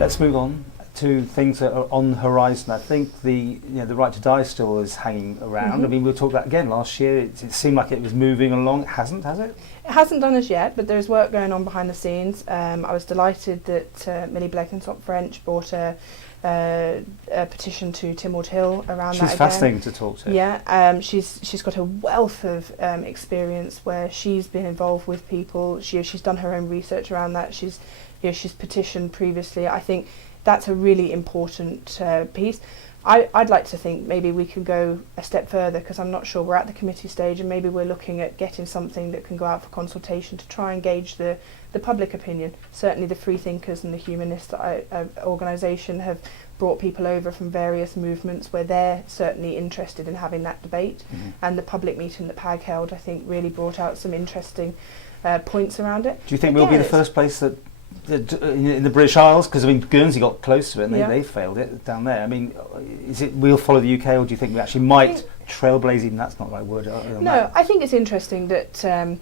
Let's move on to things that are on the horizon. I think the right to die still is hanging around. I mean, we talked about again last year. It seemed like it was moving along. It hasn't, has it? It hasn't done as yet, but there's work going on behind the scenes. I was delighted that Millie Blenkinsop-French brought a petition to Tynwald Hill around that. She's fascinating to talk to. Yeah, she's got a wealth of experience where she's been involved with people. She's done her own research around that. She's petitioned previously. I think that's a really important piece. I'd like to think maybe we can go a step further, because I'm not sure we're at the committee stage, and maybe we're looking at getting something that can go out for consultation to try and gauge the public opinion. Certainly the Free Thinkers and the Humanist organisation have brought people over from various movements where they're certainly interested in having that debate. And the public meeting that PAG held, I think, really brought out some interesting points around it. Do you think we'll be the first place that in the British Isles, because I mean Guernsey got close to it and they failed it down there. I mean, is it we'll follow the UK, or do you think we actually might trailblaze? Even that's not the right word. No, I think it's interesting that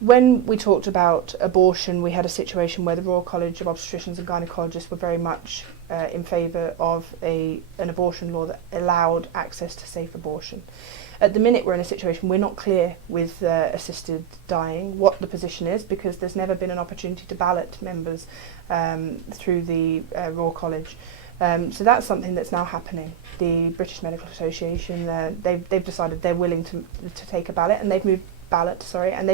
when we talked about abortion, we had a situation where the Royal College of Obstetricians and Gynaecologists were very much in favour of an abortion law that allowed access to safe abortion. At the minute, we're in a situation we're not clear with assisted dying what the position is, because there's never been an opportunity to ballot members through the Royal College. So that's something that's now happening. The British Medical Association, they've decided they're willing to take a ballot, and they've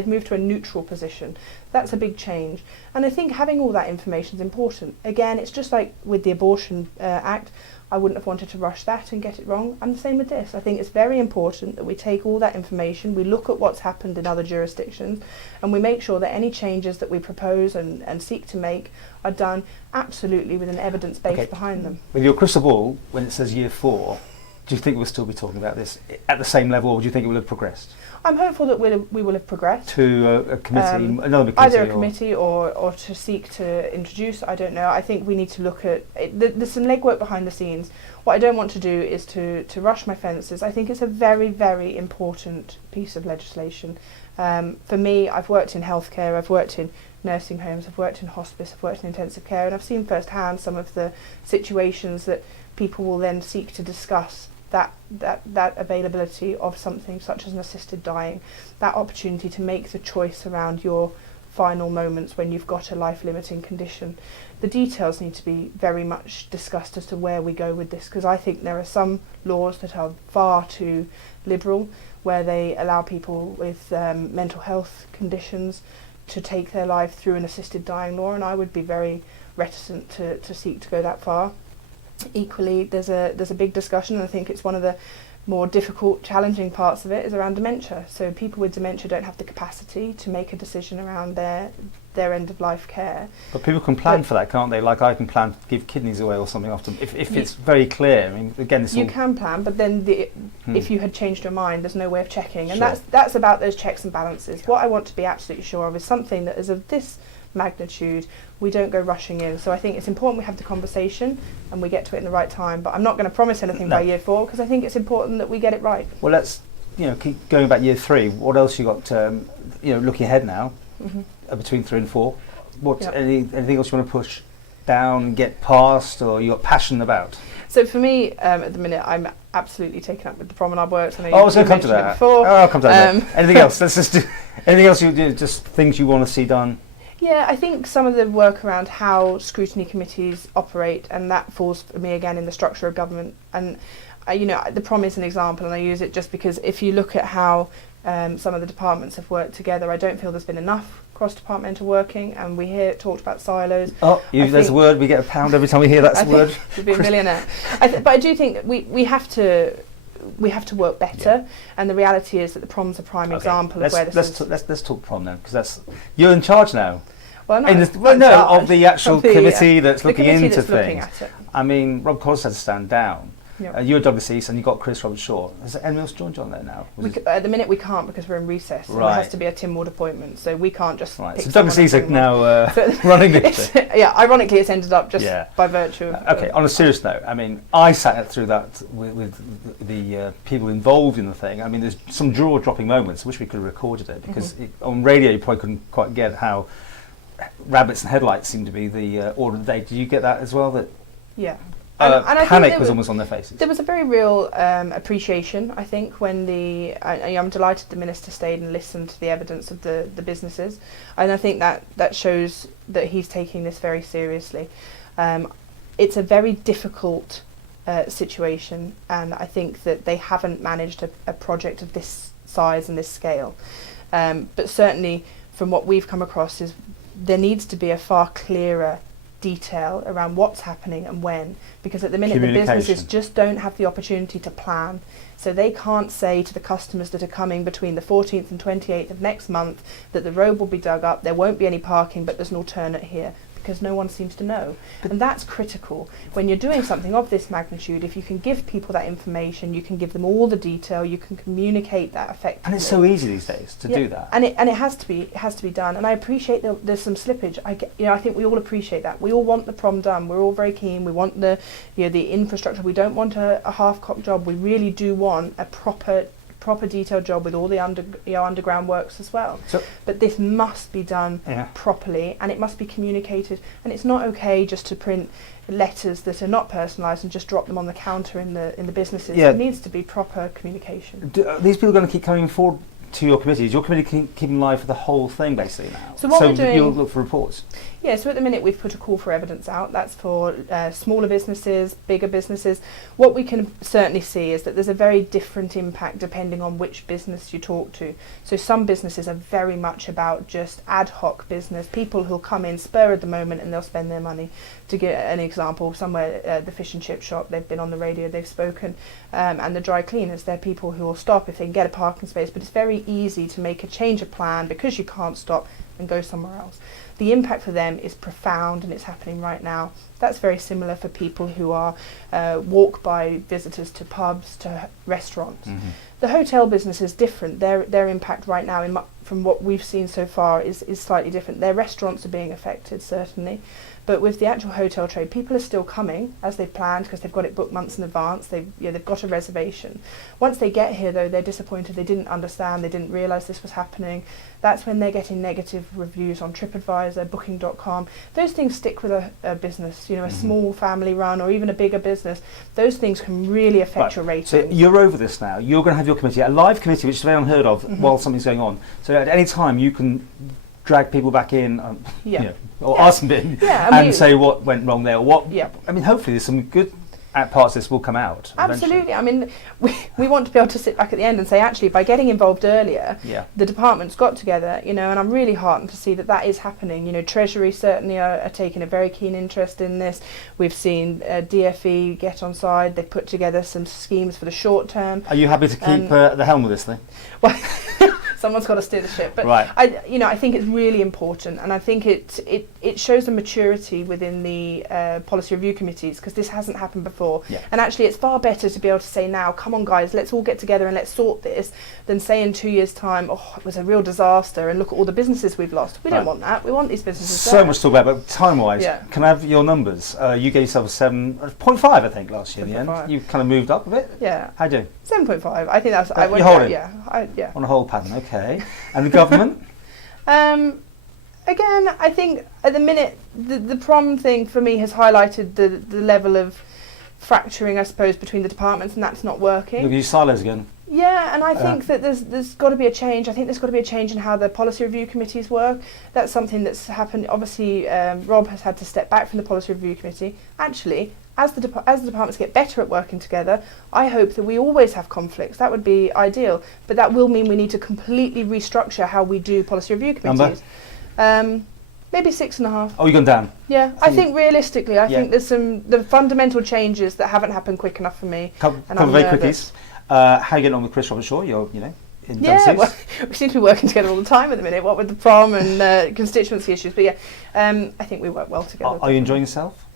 moved to a neutral position. That's a big change, and I think having all that information is important. Again, it's just like with the Abortion Act. I wouldn't have wanted to rush that and get it wrong. And the same with this. I think it's very important that we take all that information, we look at what's happened in other jurisdictions, and we make sure that any changes that we propose and seek to make are done absolutely with an evidence base behind them. With your crystal ball, when it says year 4, do you think we'll still be talking about this at the same level, or do you think it will have progressed? I'm hopeful that we will have progressed. To a committee, another committee? Either a committee or to seek to introduce, I don't know. I think we need to look at it. There's some legwork behind the scenes. What I don't want to do is to rush my fences. I think it's a very, very important piece of legislation. For me, I've worked in healthcare, I've worked in nursing homes, I've worked in hospice, I've worked in intensive care, and I've seen firsthand some of the situations that people will then seek to discuss that availability of something such as an assisted dying, that opportunity to make the choice around your final moments when you've got a life-limiting condition. The details need to be very much discussed as to where we go with this, because I think there are some laws that are far too liberal, where they allow people with mental health conditions to take their life through an assisted dying law, and I would be very reticent to seek to go that far. Equally, there's a big discussion, and I think it's one of the more difficult, challenging parts of it is around dementia. So people with dementia don't have the capacity to make a decision around their end-of-life care. But people can plan for that, can't they? Like I can plan to give kidneys away or something after, if it's very clear. I mean, again, you can plan, but then if you had changed your mind, there's no way of checking, and Sure. that's about those checks and balances. What I want to be absolutely sure of is something that is of this magnitude, we don't go rushing in. So I think it's important we have the conversation and we get to it in the right time, but I'm not going to promise anything by year 4, because I think it's important that we get it right. Well, let's keep going back year 3. What else you got looking ahead now, between 3 and 4? Anything else you want to push down and get past, or you got passion about? So for me, at the minute, I'm absolutely taken up with the Promenade works. I was going to come to that. Before. I'll come to that. Anything else? Let's just do anything else you do, just things you want to see done. Yeah, I think some of the work around how scrutiny committees operate, and that falls for me again in the structure of government. And the Prom is an example, and I use it just because if you look at how some of the departments have worked together, I don't feel there's been enough cross-departmental working, and we hear talked about silos. There's a word, we get a pound every time we hear that word. You'd be a millionaire. But I do think that we have to work better, and the reality is that the Prom's a prime example of where this is. Let's talk Prom then, because you're in charge now. Well, of the actual committee that's looking into things. Looking at it. I mean, Rob Cos had to stand down. Yep. You're Douglas East, and you've got Chris Robert Shaw. Has anyone else joined you on there now? At the minute we can't, because we're in recess. So right. It has to be a Tynwald appointment, so we can't just pick So Douglas East are now running this. Yeah, ironically it's ended up just by virtue of... Okay, on a serious note, I mean, I sat through that with the people involved in the thing. I mean, there's some jaw-dropping moments. I wish we could have recorded it, because on radio you probably couldn't quite get how rabbits and headlights seem to be the order of the day. Did you get that as well? That yeah. And I panic think was almost on their faces. There was a very real appreciation, I think, when I'm delighted the Minister stayed and listened to the evidence of the businesses, and I think that shows that he's taking this very seriously. It's a very difficult situation, and I think that they haven't managed a project of this size and this scale. But certainly, from what we've come across, is there needs to be a far clearer detail around what's happening and when, because at the minute the businesses just don't have the opportunity to plan, so they can't say to the customers that are coming between the 14th and 28th of next month that the road will be dug up, there won't be any parking, but there's an alternate here, because no one seems to know. And that's critical. When you're doing something of this magnitude, if you can give people that information, you can give them all the detail, you can communicate that effectively. And it's so easy these days to do that. And it has to be done. And I appreciate there's some slippage. I think we all appreciate that. We all want the prom done. We're all very keen. We want the infrastructure. We don't want a half-cocked job. We really do want a proper detailed job with all the underground works as well. But this must be done properly, and it must be communicated, and it's not okay just to print letters that are not personalised and just drop them on the counter in the businesses. There needs to be proper communication. Are these people going to keep coming forward to your committee? Is your committee keeping live for the whole thing basically now? So what we're doing, you'll look for reports? Yeah, so at the minute we've put a call for evidence out. That's for smaller businesses, bigger businesses. What we can certainly see is that there's a very different impact depending on which business you talk to. So some businesses are very much about just ad hoc business, people who'll come in spur of the moment and they'll spend their money. To get an example, somewhere the fish and chip shop, they've been on the radio, they've spoken, and the dry cleaners, they're people who will stop if they can get a parking space, but it's very easy to make a change of plan because you can't stop and go somewhere else. The impact for them is profound, and it's happening right now. That's very similar for people who are walk-by visitors to pubs, to restaurants. Mm-hmm. The hotel business is different. Their impact right now, from what we've seen so far, is slightly different. Their restaurants are being affected, certainly. But with the actual hotel trade, people are still coming as they've planned because they've got it booked months in advance. They've got a reservation. Once they get here, though, they're disappointed. They didn't understand. They didn't realise this was happening. That's when they're getting negative reviews on TripAdvisor, Booking.com. Those things stick with a business, a small family run or even a bigger business. Those things can really affect your ratings. So you're over this now. You're going to have your committee, a live committee, which is very unheard of while something's going on. So at any time you can drag people back in, or ask them in, and say what went wrong there, or what. Yeah. I mean, hopefully there's some good parts of this will come out. Absolutely. Eventually. I mean, we want to be able to sit back at the end and say, actually, by getting involved earlier, the departments got together, and I'm really heartened to see that is happening. Treasury certainly are taking a very keen interest in this. We've seen DFE get on side. They've put together some schemes for the short term. Are you happy to keep the helm of this thing? Well, someone's got to steer the ship. But I think it's really important, and I think it shows a maturity within the policy review committees, because this hasn't happened before. Yeah. And actually it's far better to be able to say now, come on guys, let's all get together and let's sort this, than say in 2 years' time, oh, it was a real disaster and look at all the businesses we've lost. We don't want that. We want these businesses so much to talk about, but time-wise, can I have your numbers? You gave yourself a 7.5, I think, last year in the end. You kind of moved up a bit? Yeah. How do you do? 7.5. I think that's... you're holding? Yeah. On a whole pattern, okay. And the government? Again, I think at the minute, the prom thing for me has highlighted the level of fracturing, I suppose, between the departments, and that's not working. Look at you silos again. Yeah, and I think that there's got to be a change. I think there's got to be a change in how the policy review committees work. That's something that's happened. Obviously, Rob has had to step back from the policy review committee. Actually, as the departments get better at working together, I hope that we always have conflicts. That would be ideal. But that will mean we need to completely restructure how we do policy review committees. Number? Maybe 6.5. Oh, you've gone down? Yeah, I think realistically, I think there's the fundamental changes that haven't happened quick enough for me. Couple of very quickies. How are you getting on with Chris Robertshaw? You're, in well, we seem to be working together all the time at the minute, what with the prom and constituency issues. But I think we work well together. Are you enjoying yourself?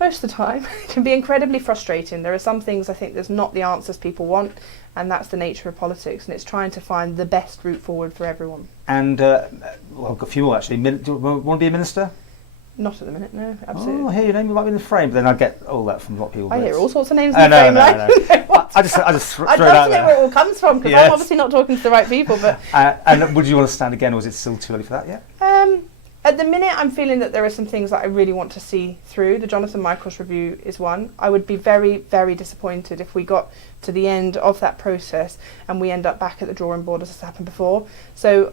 Most of the time. It can be incredibly frustrating. There are some things I think there's not the answers people want, and that's the nature of politics, and it's trying to find the best route forward for everyone. And, I've got a few more actually. Do you want to be a minister? Not at the minute, no, absolutely. Oh, I hear your name might be in the frame, but then I get all that from a lot of people. I hear all sorts of names in the frame, right? I just throw it out there. I'd love to know where it all comes from, because I'm obviously not talking to the right people. But and would you want to stand again, or is it still too early for that yet? At At the minute, I'm feeling that there are some things that I really want to see through. The Jonathan Michaels review is one. I would be very, very disappointed if we got to the end of that process and we end up back at the drawing board as has happened before. So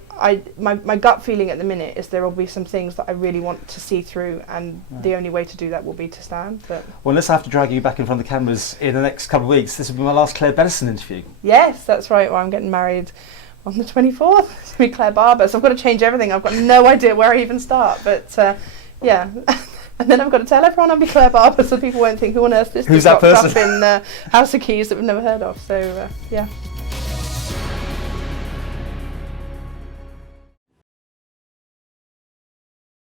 my gut feeling at the minute is there will be some things that I really want to see through, and the only way to do that will be to stand. But well, unless I have to drag you back in front of the cameras in the next couple of weeks, this will be my last Clare Bettison interview. Yes, that's right. Well, I'm getting married on the 24th. It's going to be Clare Barber, so I've got to change everything. I've got no idea where I even start, but yeah. And then I've got to tell everyone I'll be Clare Barber, so people won't think, who on earth is this? Who's that person? Up in House of Keys that we've never heard of. So yeah.